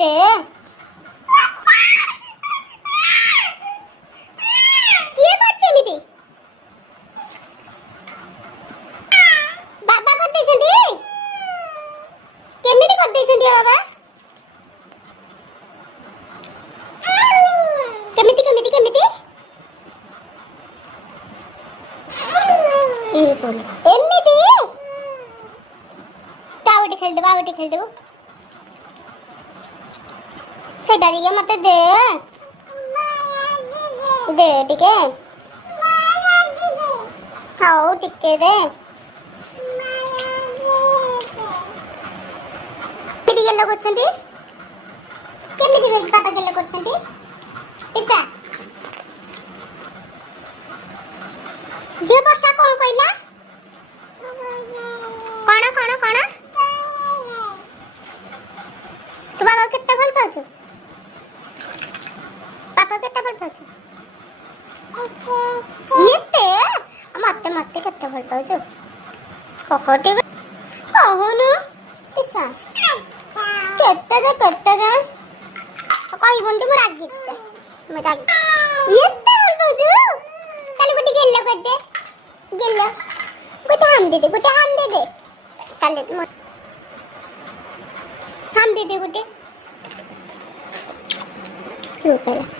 दे किए करछे मिति बाबा करते छंदी केमिति करते छंदी बाबा केमिति केमिति केमिति ए बोल एमिति तावटी खेल दे सेटा दिए मते दे दे टिके आओ टिके दे पिडी गेलो कोछंती केमिति पापा गेलो कोछंती इसा जे वर्षा कोन कइला कोन कोन कोन तू बाबा केते भल पाछो पापा केते भल पाछो येते मते मते केते भल पाछो कोहटी कहनु इसा केते जा कहि बंटू म रागी छ म रागी येते भल पाछो काले गुटी गेल्लो कर दे गेल्लो गुटी हम दे काले हम दे गुटी क्यों करे